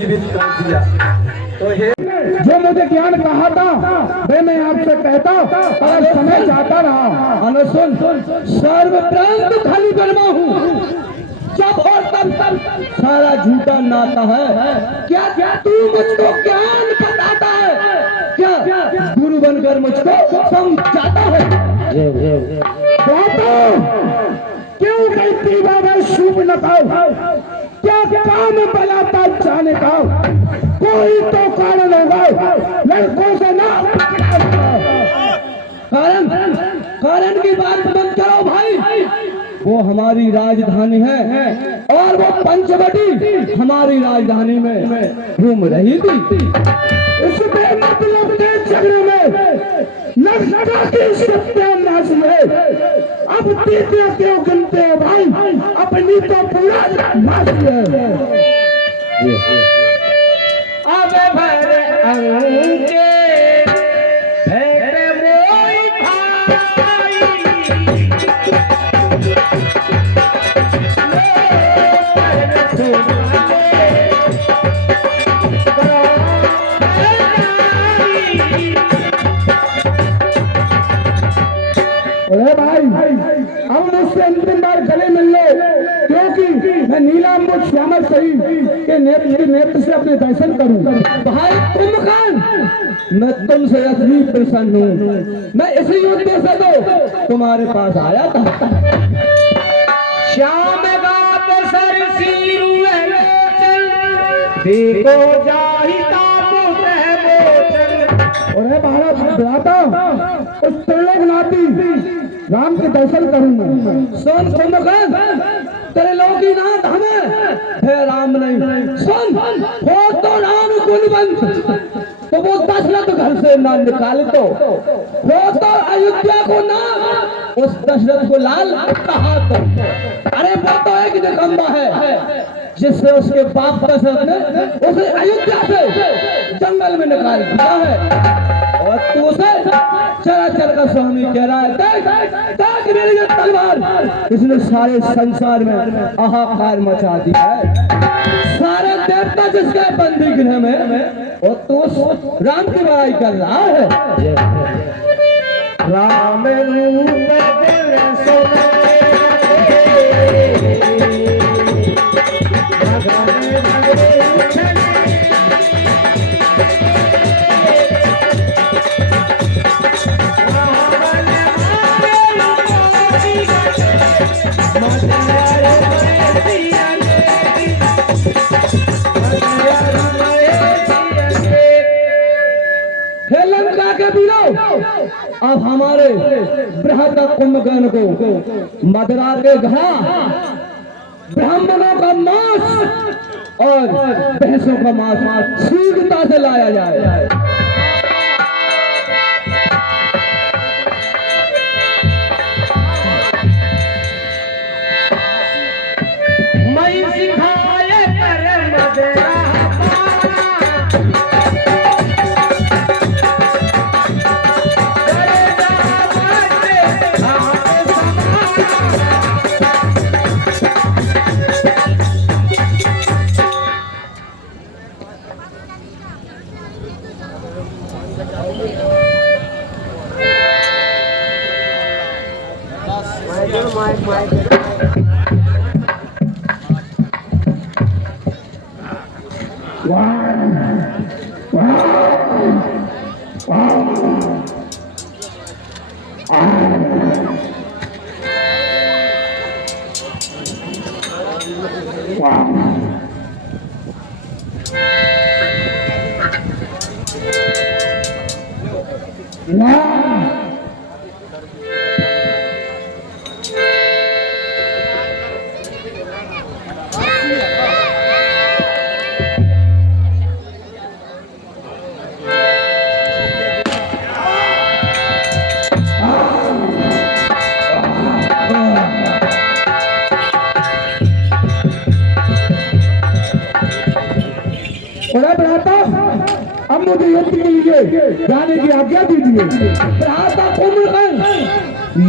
जीवित कर दिया। तो हे जो मुझे ज्ञान कहा था वे मैं आपसे कहता, पर समय जाता रहा। अनुसुन सर्वप्रथम तो खाली बर्मा हूँ, जब और तब सारा झूठा नाता है। क्या क्या तू मुझको ज्ञान बताता है, क्या गुरु बनकर मुझको समझाता है। क्यों कहती बाबा शुभ न खाओ, क्या काम बनाता जाने का, कोई तो कारण होगा लड़कों से ना। कारण की बात मत करो भाई, वो हमारी राजधानी है और वो पंचवटी हमारी राजधानी में घूम रही थी। इसमें मतलब के झगड़े में लड़का की सत्यानाश है। अब तीसरे क्यों गिनते हो भाई, अपनी तो पूरा नाश है। अब भर अंगे भेड़ मोई भाई, अरे भाई अब मुझसे अंतिम बार गले मिल लो, क्योंकि मैं नीलांबर श्यामल सही के नेत्र से अपने दर्शन करूं। भाई कुंभकर्ण, मैं तुमसे असली प्रसन्न हूँ। मैं इसी उद्देश्य से तुम्हारे पास आया था। श्याम गात सर सीरुए लोचन, देखो जाहिता पुतह मोचन। और है महाराज भ्राता उस त्रिलोकनाथी राम के दर्शन करूंगा। सुन कुंभकर्ण, तेरे लोकीनाथ हमें है राम नहीं। सुन, हो तो राम गुणवंत, तो वो दशरथ घर से ना निकाल, तो हो तो अयोध्या को ना उस दशरथ को लाल कहा। तो अरे वो तो एक निकम्मा है, जिससे उसके बाप दशरथ ने उसे अयोध्या से जंगल में निकाल दिया है। और तू उसे चला चल का स्वामी कह रहा है। देख मेरी ये तलवार, इसने सारे संसार में हाहाकार मचा दिया है। सारे देवता जिसके बंदी गृह में, और तू राम की बड़ाई कर रहा है। राम रूप दिल सुने, हे लंका के वीरों, अब हमारे बृहद कुंभकर्ण को मदरा के घा, ब्राह्मणों का मांस और भैंसों का मांस शीघ्रता से लाया जाए। मैं सिखाए कर मदरा अब मुझे युद्ध के लिए जाने की आज्ञा दीजिए।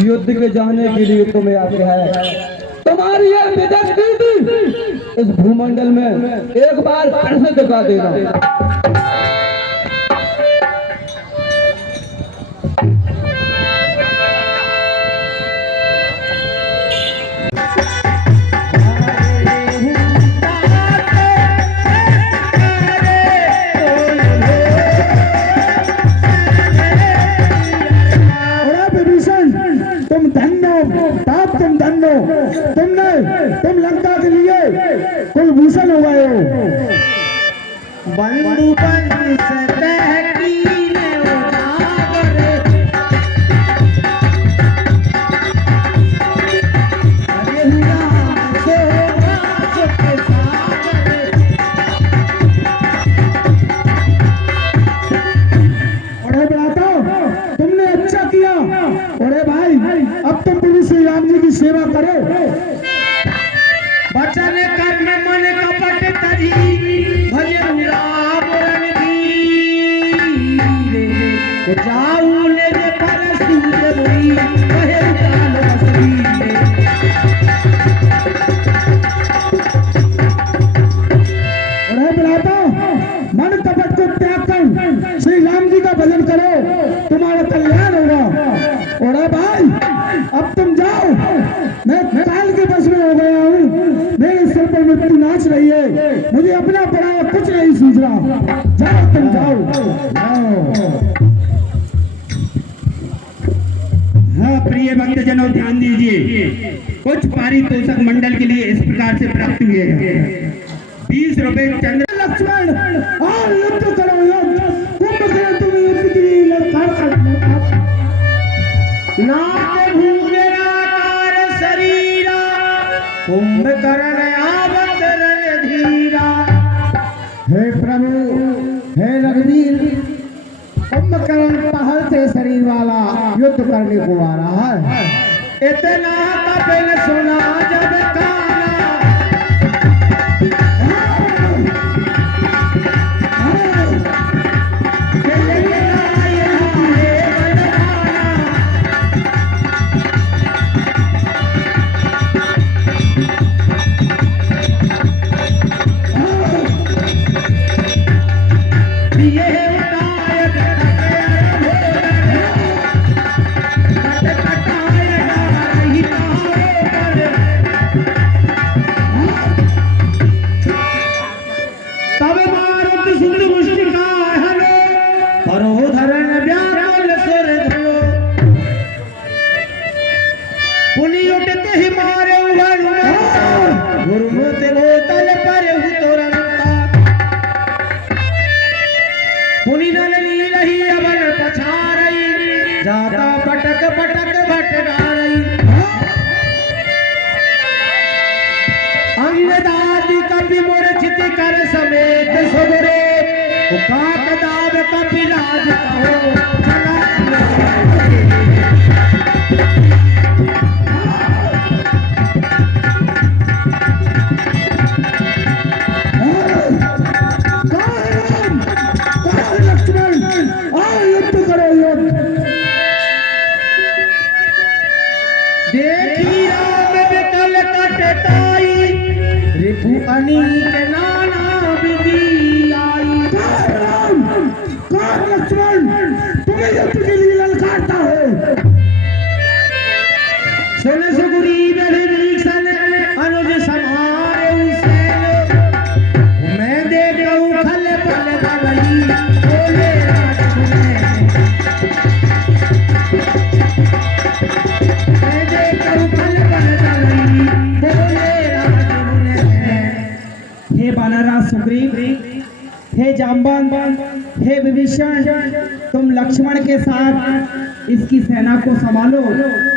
युद्ध के जाने के लिए तुम्हें आज्ञा है, तो तुम्हारी ये विजय कीर्ति इस भूमंडल में एक बार फिर से दिखा देना। तुम धन्य हो बाप, तुम धन्य हो। तुम लंका के लिए कुलभूषण हो गए हो। बंधु बंस तहकीन उजागर, अरे राम सोना सुख सागर। अरे बेटा तुमने अच्छा किया। अरे भाई अब तुम प्रभु श्री राम जी की सेवा करो। वचन कर्म मन कपट तजी, भजन राम रणधीर। जाऊ ले पर सूर हुई, कहे काल बसरी। अरे बेटा मन कपट को त्याग कर श्री राम जी का भजन करो, तुम्हारा कल्याण होगा। अरे भाई अब तुम जाओ, मैं काल के बस में हो गया हूँ। मेरे सिर पर मृत्यु नाच रही है, मुझे अपना पराया कुछ नहीं सूझ रहा। जाओ तुम जाओ। हाँ प्रिय भक्तजनों ध्यान दीजिए, कुछ पारितोषक मंडल के लिए इस प्रकार से प्राप्त हुए हैं। 20 रुपए चंद्र। लक्ष्मण और युद्ध करो, युद्ध कुंभकर्ण तुम्हें युद्ध की ललकार नाथ भूमिराकार शरीरा, कुंभकर्ण आवत रणधीरा। हे प्रभु हे रघुवीर, कुंभकर्ण पहाड़ से शरीर वाला युद्ध करने को आ रहा है। इतना कपिल सुना जब काना, जाता पटक पटक भटका रही। अंगदादी कपि मूर्छित कर समेत सुगरे, काक दाव कपिलाज कहो चला। देखी राम विकल कटताई, रिपु अनीक नाना विधि आई। लक्ष्मण तुम्हें युद्ध के लिए ललकारता है। सुन सुग्रीव विभीषण अनुज समारे सैन, मैं देखूं खल पल गई बोले हे वानरराज सुग्रीव, हे जाम्बवान, हे विभीषण, तुम लक्ष्मण के साथ इसकी सेना को संभालो,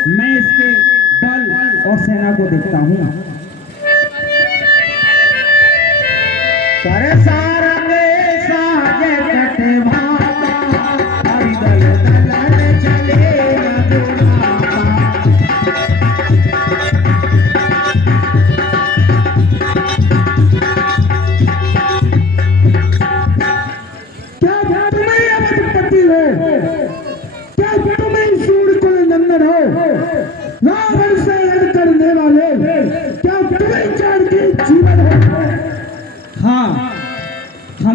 मैं इसके बल और सेना को देखता हूँ। कर सारंग साजे जटवाता, हरि दल दलन चले रघुनाथा। क्या तुम्हें अवधपति हो? क्या तुम्हें सूर्य कुल नंदन हो? रावण से लड़ करने वाले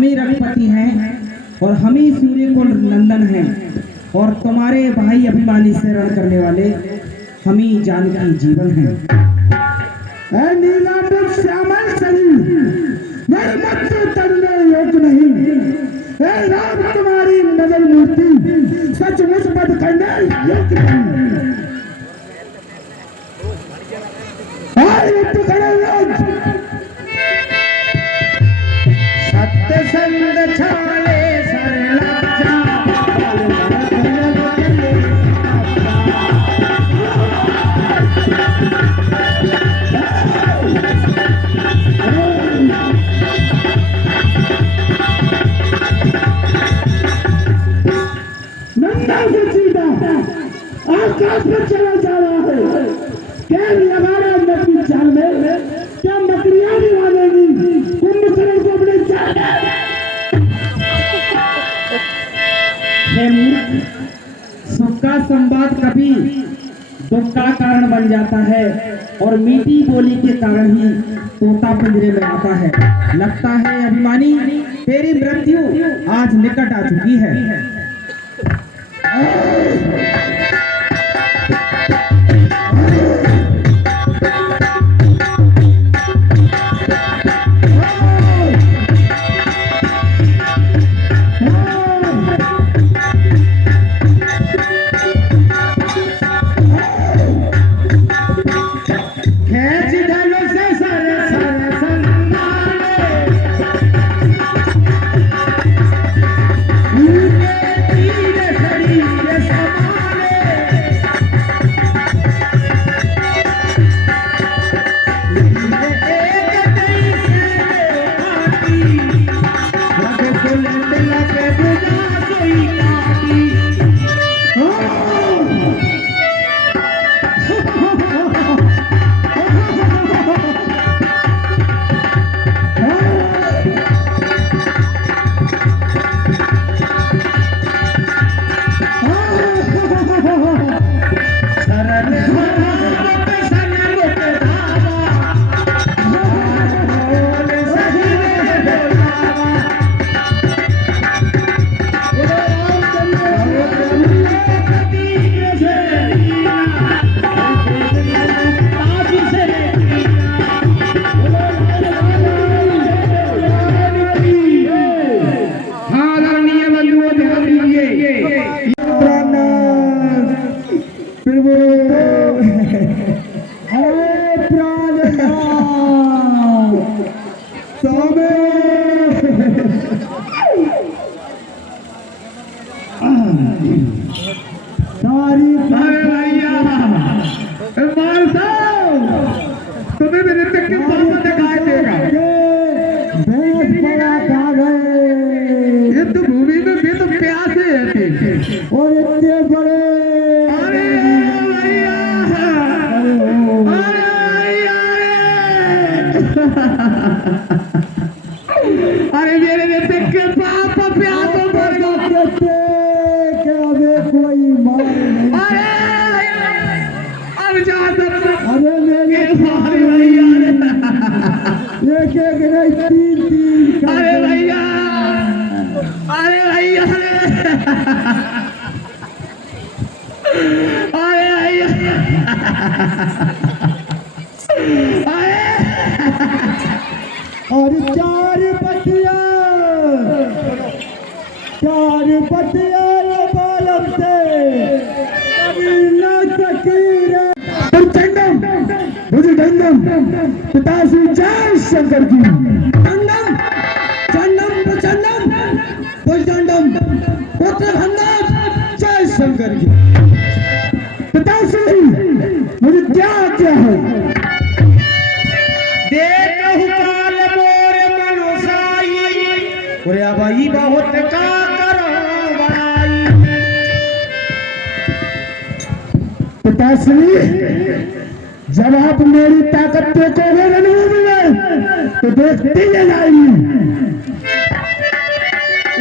ही रघुपति हैं और हम ही सूर्य को नंदन हैं और तुम्हारे भाई अभिमानी से रण करने वाले हम ही जानकी जीवन हैं। ऐ नीलांबर श्यामल शरीर मेरे मत तड़ने योग्य नहीं। ऐ राम तुम्हारी नजर मूर्ति सचमुच बद करने योग्य नहीं। युद्ध करो लोग सत्य संग छाले नंदा से सीधा आकाश में चला जा रहा है। क्या लगा रहा है नदी चाल में? क्या मकड़ियां भी मानेगी कुंभकर्ण को अपने चाल में? हे मूर्ख, सुख का संवाद कभी दुख का कारण बन जाता है और मीठी बोली के कारण ही तोता पिंजरे में आता है। लगता है अभिमानी तेरी मृत्यु आज निकट आ चुकी है। तुम्हें मेरे पे किस तरह दिखाई देगा? देश बड़ा खा गए युद्ध भूमि में भी तो प्यासे है और इतने बड़े अरे भैया अरे मेरे बेटे के पाप प्यास तो मर गए कोई मार नहीं। अरे जा अरे मेरे एक एक नहीं तीन तीन अरे भैया अरे भैया अरे भैया और चार पतिया बालम से न सकीर मुझे दंडम पिताश्री जय शंकर की चंडम चंडम चंडम पुष्टंडम पुत्र भंडार जय शंकर की। पिताश्री मुझे क्या क्या है? देखहु काल मोर मनुसाई ओरे अबही बहुत का करो बड़ाई। पिताश्री जब आप मेरी ताकत देखोगे रणभूमि में तो देखते ही जाएंगी।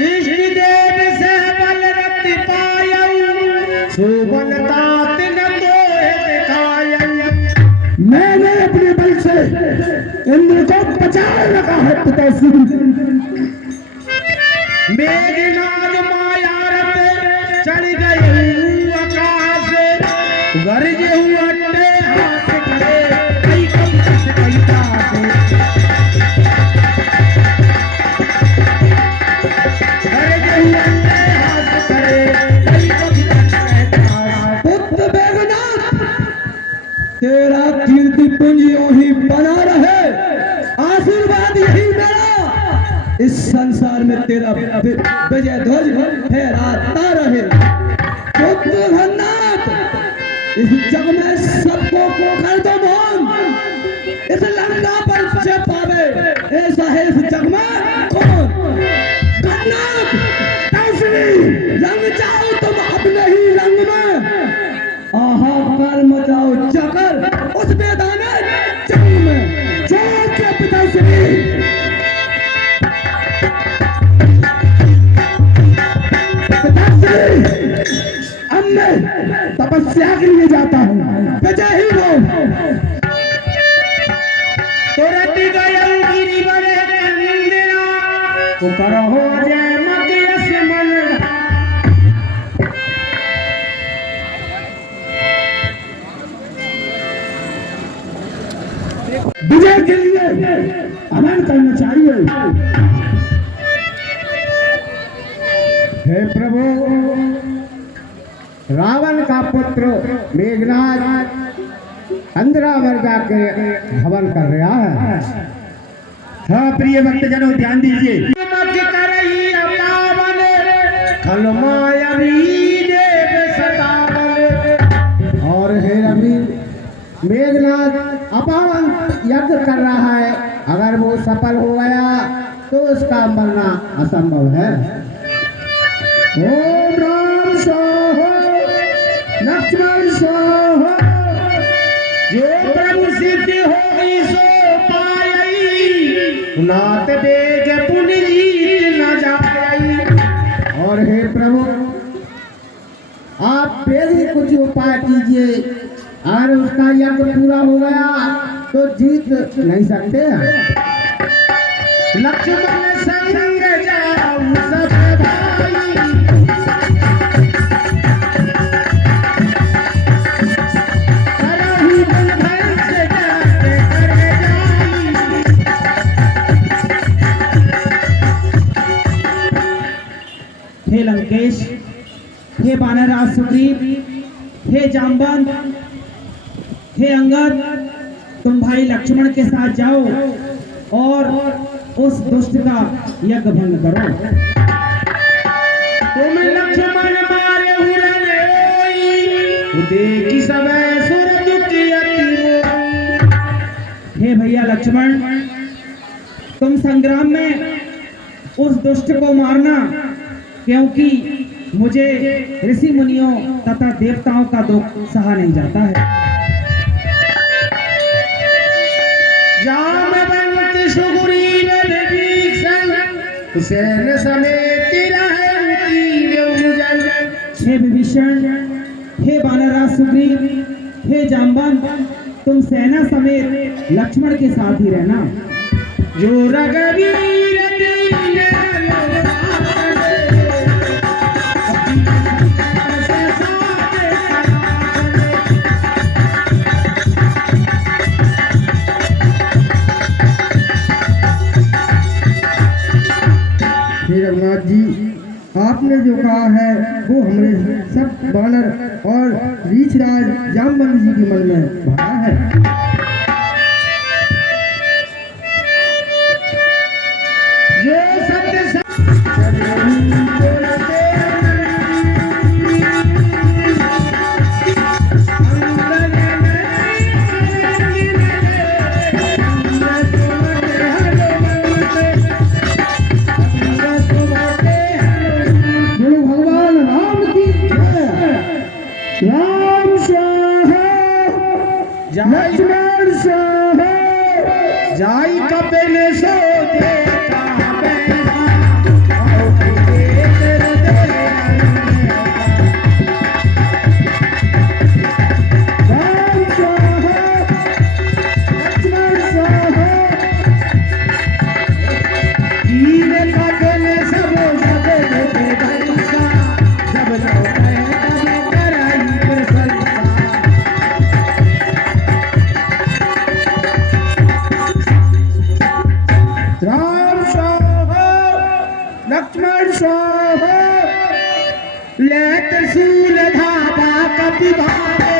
इष्ट देव से बल रति पायऊ सुबल तात न तोहे दिखायऊ। मैंने अपने बल से इंद्र को बचाए रखा है पिताश्री। मेघनाद मायारत चढ़ गई आकाश गरजे अट्टे हाथ करे कई कई दास गरजे अट्टे हाथ करे कई दास। पुत्र मेघनाथ तेरा कीर्ति पुंज यूं ही बना रहे, आशीर्वाद यही मेरा इस संसार में तेरा विजय ध्वज फहराता रहे। पुत्र धननाथ इस जग में सबको कर दो मोहन, इस लंका पर जय पावे ऐसा है इस जग में कौन। धननाथ रंग जाओ तुम अपने ही रंग में, आहा कर मचाओ चकर उस मैदान जंग में। जय के पिताश्री। अब मैं तपस्या के लिए जाता हूँ, विजय ही हो। तुरंत गयल गिरिवर कंदना को करहो जय मत यस मन विजय के लिए हवन करना चाहिए। हे प्रभु, रावण का पुत्र मेघनाथ अंधरावर जाके हवन कर रहा है। हाँ प्रिय भक्तजनों ध्यान दीजिए। और हे रवि, मेघनाथ अपावन यज्ञ कर रहा है, अगर वो सफल हो गया तो उसका मरना असंभव है। ओम राम स्वाहा लक्ष्मण स्वाहा, जो प्रभु सिद्ध होई सो पाई, नाथ बेग पुनि जीत न जाई। और हे प्रभु, आप बेग ही कुछ उपाय कीजिए, अगर उसका यज्ञ पूरा हो गया तो जीत नहीं सकते हैं। लक्ष्मण संग जाऊं सब भाई, करहु बंधन से जाते कर जाई। हे लंकेश, हे वानरराज सुग्रीव, हे जाम्बवंत, हे अंगद, तुम भाई लक्ष्मण के साथ जाओ और उस दुष्ट का यज्ञ भंग करो। तुम लक्ष्मण मारे उड़ने होई, देखी समय सुर दुखी अति मोई। हे भैया लक्ष्मण, तुम संग्राम में उस दुष्ट को मारना, क्योंकि मुझे ऋषि मुनियों तथा देवताओं का दुख सहा नहीं जाता है। जामवंत सुग्रीव विभीषण सैन्य समेत रहे तीनों जन। हे विभीषण, हे वानरराज सुग्रीव, हे जाम्बवंत, तुम सेना समेत लक्ष्मण के साथ ही रहना। जो रघुवीर दीन रघुनाथ जी, आपने जो कहा है वो हमारे सब वानर और रीछराज जामवंत जी के मन में भरा है। जो सत्य राम स्वाहा जय स्वाहा ले त्रिशूल धागा कपि भारे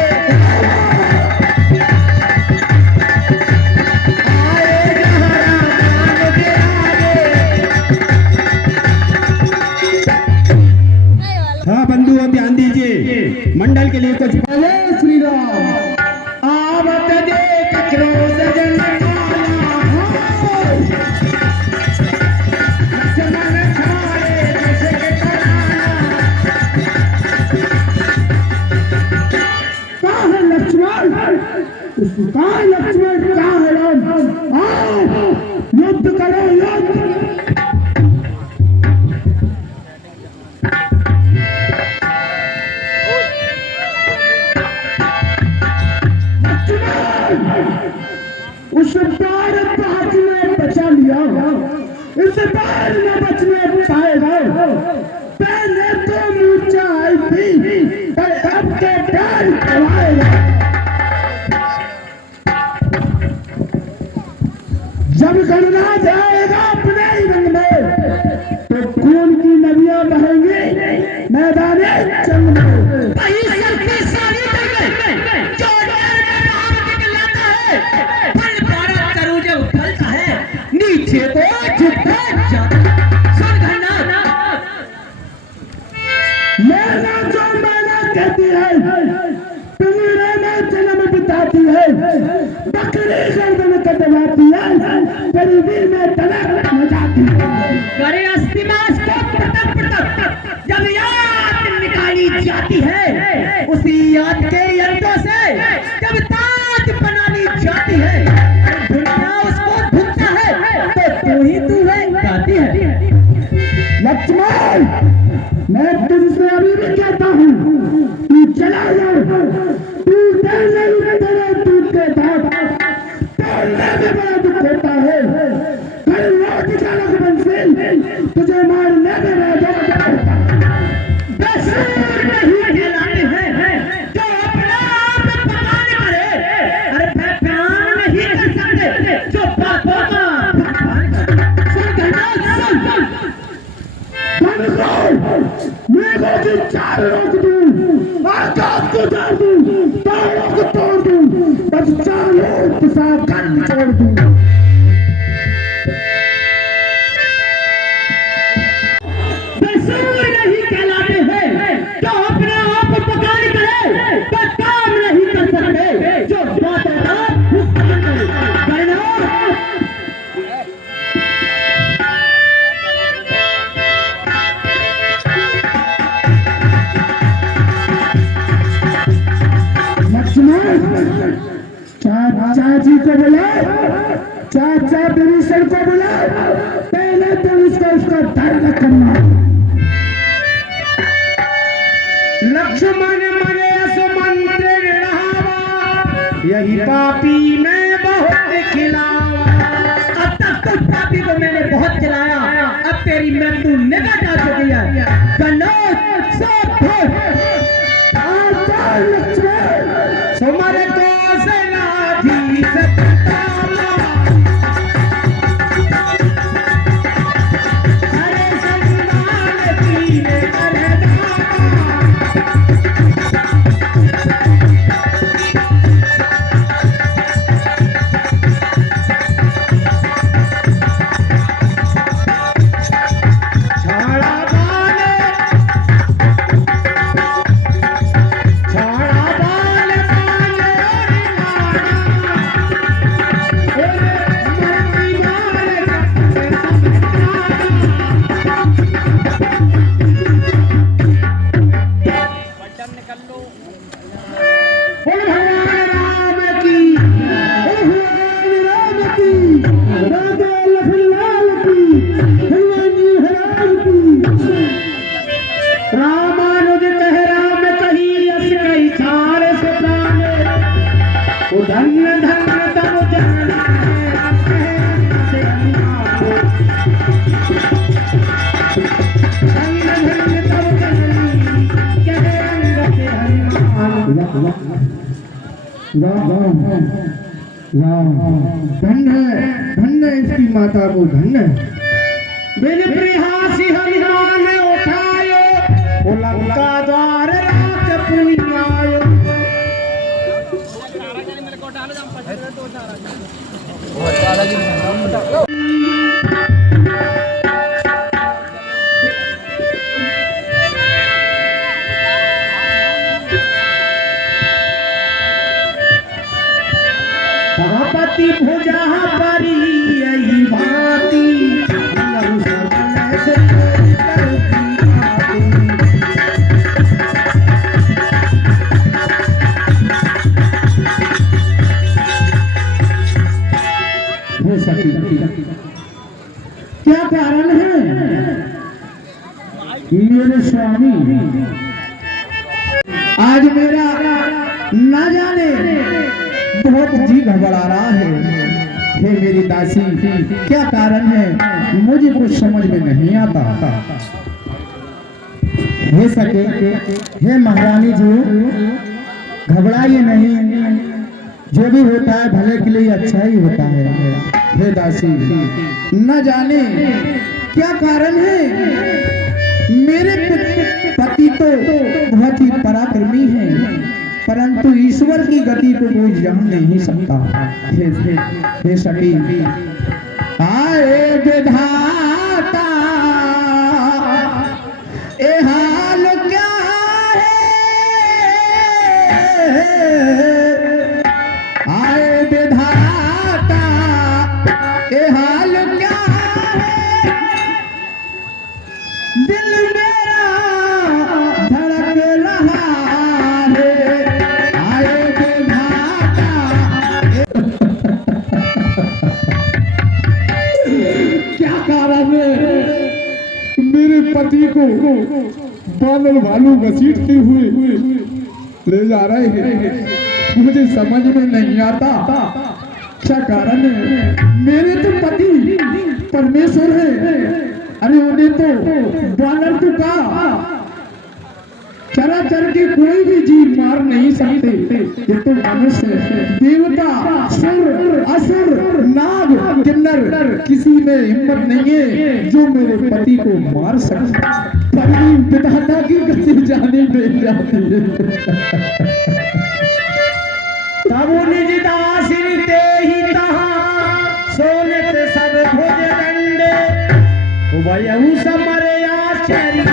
हाँ बंधुओं ध्यान दीजिए, मंडल के लिए कुछ जय श्री राम। आवत देख क्रोध जन लक्ष्मण छाड़े जैसे के तराना। कहाँ है लक्ष्मण? कहाँ है लक्ष्मण? कहाँ है राम? आओ युद्ध करो, युद्ध। उस बार बात में बचा लिया, इस बार न बचने पाएगा। पहले तो ऊंचा आई थी, पर अब के पैर खवाएगा। जब गणना जाएगा अपने ही रंग में, तो खून की नदियां बहेंगी मैदाने जंग में। मैंने जो मैंने कहती है, पिंजरे में जन्म बिताती है, बकरी गर्दन कटवाती है, गरीबी में तलक हो जाती है। करे अस्तिमास को पटक पटक जब याद निकाली जाती है, उसी याद के यंत्रों से जब ताज बनानी जाती है, दुनिया उसको भूलता है तो तू है गाती है। लक्ष्मण, मैं तुझसे अभी भी कहता हूँ, तू चला जा। तू नहीं तेरे दूध के दांत तोड़ने में बड़ा दुख होता है। कल लौट जा रघुवंशी, तुझे मारने में राजा होता है। बेसूर नहीं कहलाते हैं जो अपना आप पकान करे, अरे पहचान नहीं कर सकते जो बातों का पहचान करे। सुन कहना सुन मेघों की चार रोक दूं, आकाश को उजाड़ दूं, तारों को तोड़ दूं, बस चारों दिशा कर छोड़ दूं। बेसूर नहीं कहलाते हैं जो अपने आप पकान करे, पर काम नहीं कर सकते जो बातों का भुगतान करे। चाचा जी को बुला, चाचा विभीषण को बुला, पहले तो उसका दर्द करना। लक्ष्मण मरे सुमंत्र रहावा, यही पापी मैं बहुत खिलावा। अब तक तो पापी को मैंने बहुत खिलाया, अब तेरी मृत्यु निकट आ चुकी है। कन्नौज सब लक्ष्मण सुमर को सेनाधीश पितामह, हरे सम्मान कीने करदाता। रामानुज कह राम कही यश कही छाड़ से प्राण, धन्य धन्य तब जाना से धन्य धन्य तब जननी कहे अंग से हनुमान। धन्य इसकी माता को धन्य। बिन प्रिहासी हनुमान पति भुजा परी यही भांति लहु समन से करती हो सकी क्या कारण है मेरे स्वामी आज मेरा न जाने बहुत जी घबरा रहा है। हे मेरी दासी क्या कारण है मुझे कुछ समझ में नहीं आता। हे सके हे महारानी जी घबराइए नहीं, जो भी होता है भले के लिए अच्छा ही होता है। हे दासी न जाने क्या कारण है, मेरे पति तो बहुत ही पराक्रमी है परंतु ईश्वर की गति को कोई जान नहीं सकता। हे सखी आए विधाता ए हाल क्या है, आए विधाता ए हाल क्या है, दिल मेरा धड़क रहा है, आए विधाता क्या कारण है मेरे पति को बादल भालू घसीटते हुए ले जा रहे हैं, मुझे समझ में नहीं आता क्या कारण है। मेरे तो पति परमेश्वर है, अरे उन्हें तो बानर तो कहा चराचर के कोई भी जीव मार नहीं सकते। ये तो मनुष्य देवता सुर असुर नाग किन्नर किसी में हिम्मत नहीं है जो मेरे पति को मार सकता। पति विधाता की गति जाने दे जाती है। तब निज दासिन ते ही तहाँ सोनित सब भुज दंडे उभयउ समर आश्चर्य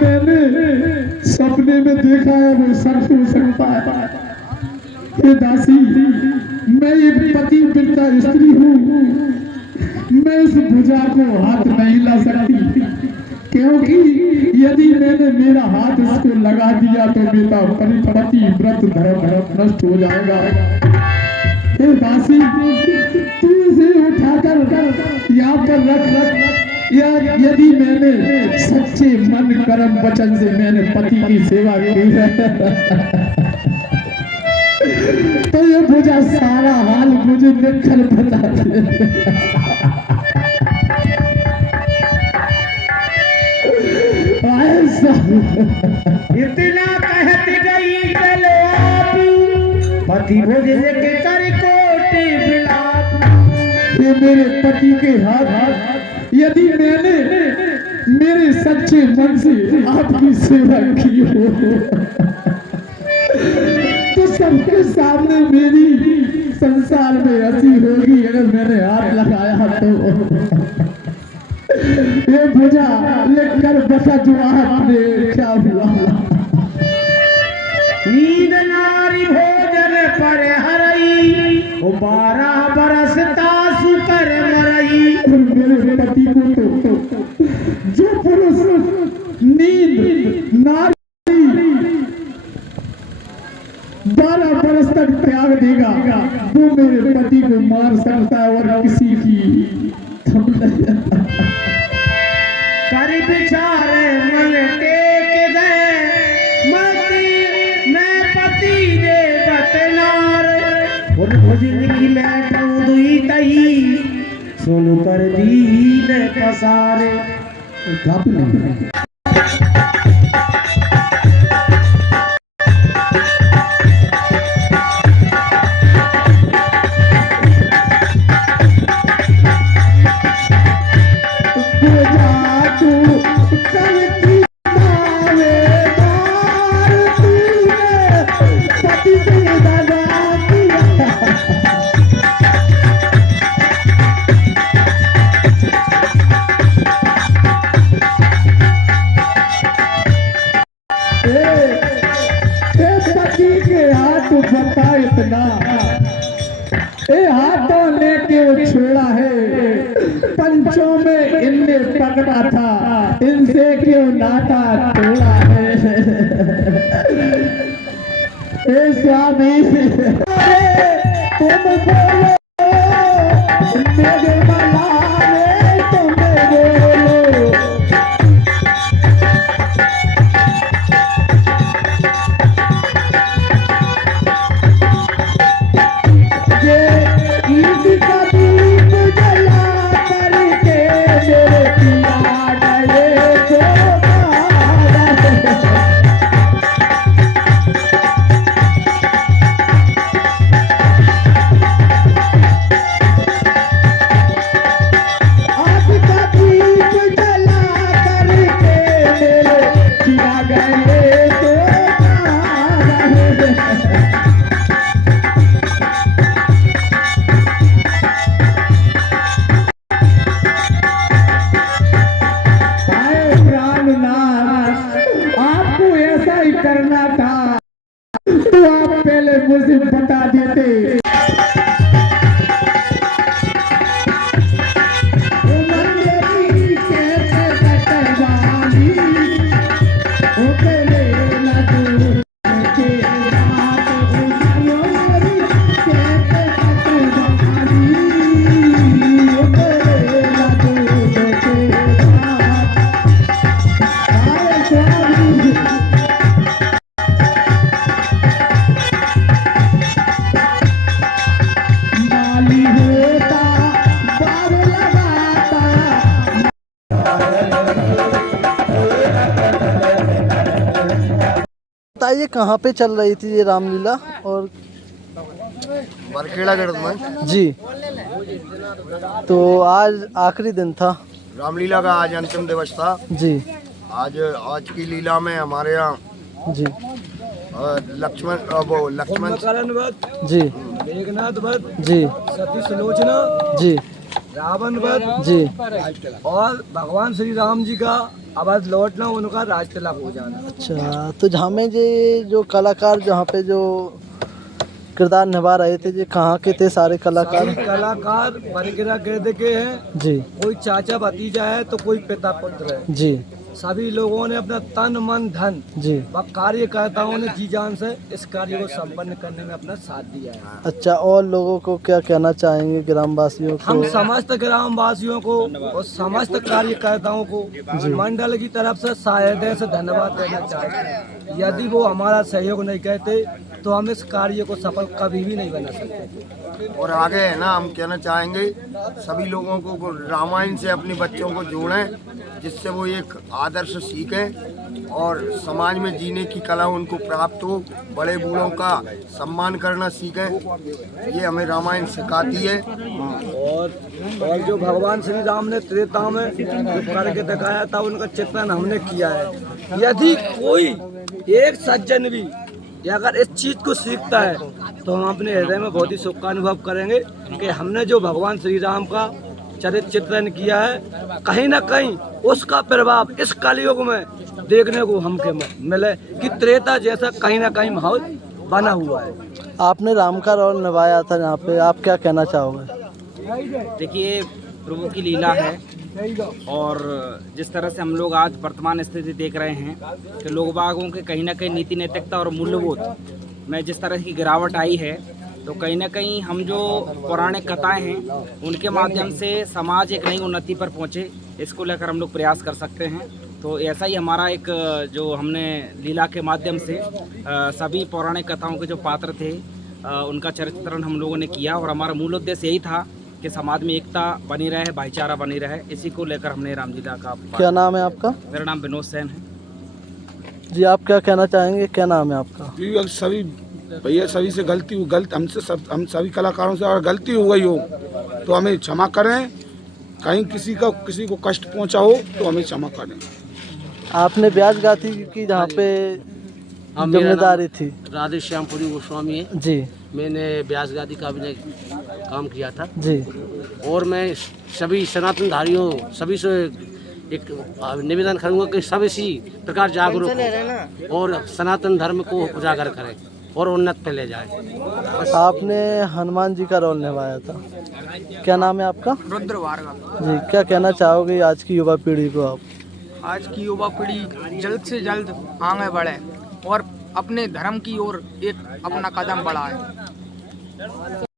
मैंने सपने में देखा है वो सच हो सकता है। ये दासी मैं एक पति पिता स्त्री हूँ, मैं इस भुजा को हाथ नहीं ला सकती क्योंकि यदि मैंने मेरा हाथ इसको लगा दिया तो मेरा परिपति व्रत धर्म नष्ट हो जाएगा। हे दासी तू इसे उठाकर यहाँ पर रख यदि मैंने सच्चे मन कर्म वचन से मैंने पति की सेवा की है तो ये भुजा सारा हाल मुझे देखकर बता दे। इतना कहत गई चलो आप पति भुज लेके कर कोटि बिलाप। ये मेरे पति के हाथ यदि मैंने मेरे सच्चे मन से आपकी सेवा की हो तो सबके सामने मेरी संसार में हंसी होगी अगर मैंने हाथ लगाया तो। ये भुजा लेकर बचा जो आपने क्या हुआ। नींद नारी भोजन पर हरई 12 बरस तासु कर मरई। मेरे पति को तो जो पुरुष नींद नारी 12 बरस तक त्याग देगा वो मेरे पति को मार सकता है और किसी की कर विचार मन टेक गए मती मैं पति दे बतनार उन भुजन की मैं दुई तही सुन कर दीन पसारे। काफी नहीं हाथों ने क्यों छोड़ा है, पंचों में इनने पकड़ा था, इनसे क्यों नाता तोड़ा है। हे स्वामी तुम बोलो, मेरे मलाने तुम बोलो। ये ईद का दीप जला करके मेरे पिया गए तो आज का दीप जला करके मेरे पिया गए तो हाय प्राणनाथ, आपको ऐसा ही करना था तो आप पहले मुझे बता देते। माली होता बार लगाता। बताइए कहाँ पे चल रही थी ये रामलीला और बरखेड़ा गढ़ में जी, तो आज आखिरी दिन था रामलीला का, आज अंतिम दिवस था। जी आज की लीला में हमारे यहाँ जी लक्ष्मण जी मेघनाथ वध, जी सती सुलोचना, जी रावण वध जी और भगवान श्री राम जी का अवध लौटना, उनका राज तिलक हो जाना। अच्छा, तो जहाँ में ये जो कलाकार जहाँ पे जो किरदार निभा रहे थे, ये कहाँ के थे सारे कलाकार? सभी कलाकार परिक्रमा गिरद के हैं, जी कोई चाचा भतीजा है तो कोई पिता पुत्र है। जी सभी लोगों ने अपना तन मन धन जी। व कार्यकर्ताओं ने जी जान से इस कार्य को संपन्न करने में अपना साथ दिया है। अच्छा, और लोगों को क्या कहना चाहेंगे, ग्रामवासियों हम को? समस्त ग्रामवासियों को और समस्त कार्यकर्ताओं को मंडल की तरफ से हृदय से धन्यवाद देना चाहते हैं। यदि वो हमारा सहयोग नहीं कहते तो हम इस कार्य को सफल कभी भी नहीं बना सकते। और आगे है ना, हम कहना चाहेंगे सभी लोगों को रामायण से अपने बच्चों को जोड़ें, जिससे वो एक आदर्श सीखें और समाज में जीने की कला उनको प्राप्त हो, बड़े बूढ़ों का सम्मान करना सीखें। ये हमें रामायण सिखाती है। और जो भगवान श्री राम ने त्रेता में जो करके दिखाया था, उनका चित्रण हमने किया है। यदि कोई एक सज्जन भी अगर इस चीज को सीखता है तो हम अपने हृदय में बहुत ही सुख का अनुभव करेंगे कि हमने जो भगवान श्री राम का चरित्र चित्रण किया है, कहीं ना कहीं उसका प्रभाव इस कलयुग में देखने को हमके मिले कि त्रेता जैसा कहीं ना कहीं माहौल बना हुआ है। आपने राम का रोल निभाया था यहाँ पे, आप क्या कहना चाहोगे? देखिए, प्रभु की लीला है और जिस तरह से हम लोग आज वर्तमान स्थिति देख रहे हैं कि लोग बागों के कहीं ना कहीं नीति नैतिकता और मूल्यबोध में जिस तरह की गिरावट आई है, तो कहीं ना कहीं हम जो पौराणिक कथाएं हैं उनके माध्यम से समाज एक नई उन्नति पर पहुंचे, इसको लेकर हम लोग प्रयास कर सकते हैं। तो ऐसा ही हमारा एक जो हमने लीला के माध्यम से सभी पौराणिक कथाओं के जो पात्र थे उनका चरित्रण हम लोगों ने किया और हमारा मूल उद्देश्य यही था कि समाज में एकता बनी रहे, भाईचारा बनी रहे। इसी को लेकर हमने रामलीला का। क्या नाम है आपका? मेरा नाम विनोद सेन है जी। आप क्या कहना चाहेंगे, क्या नाम है आपका? सभी भैया, सभी से गलती हमसे हम सभी कलाकारों से अगर गलती हो गई हो तो हमें क्षमा करें। कहीं किसी को कष्ट पहुंचा हो तो हमें क्षमा करें। आपने ब्याज गाती की जहाँ पे जिम्मेदारी थी? राधे श्यामपुरी गोस्वामी है जी। मैंने ब्यास गादी का अभिनय काम किया था जी। और मैं सभी सनातन धारियों सभी से एक निवेदन करूंगा कि सब इसी प्रकार जागरूक हो और सनातन धर्म को उजागर करें। और उन्नत पे ले जाए। आपने हनुमान जी का रोल निभाया था, क्या नाम है आपका? रुद्र वार्गा। जी, क्या कहना चाहोगे आज की युवा पीढ़ी को आप? आज की युवा पीढ़ी जल्द से जल्द आगे बढ़े और अपने धर्म की ओर एक अपना कदम बढ़ाए।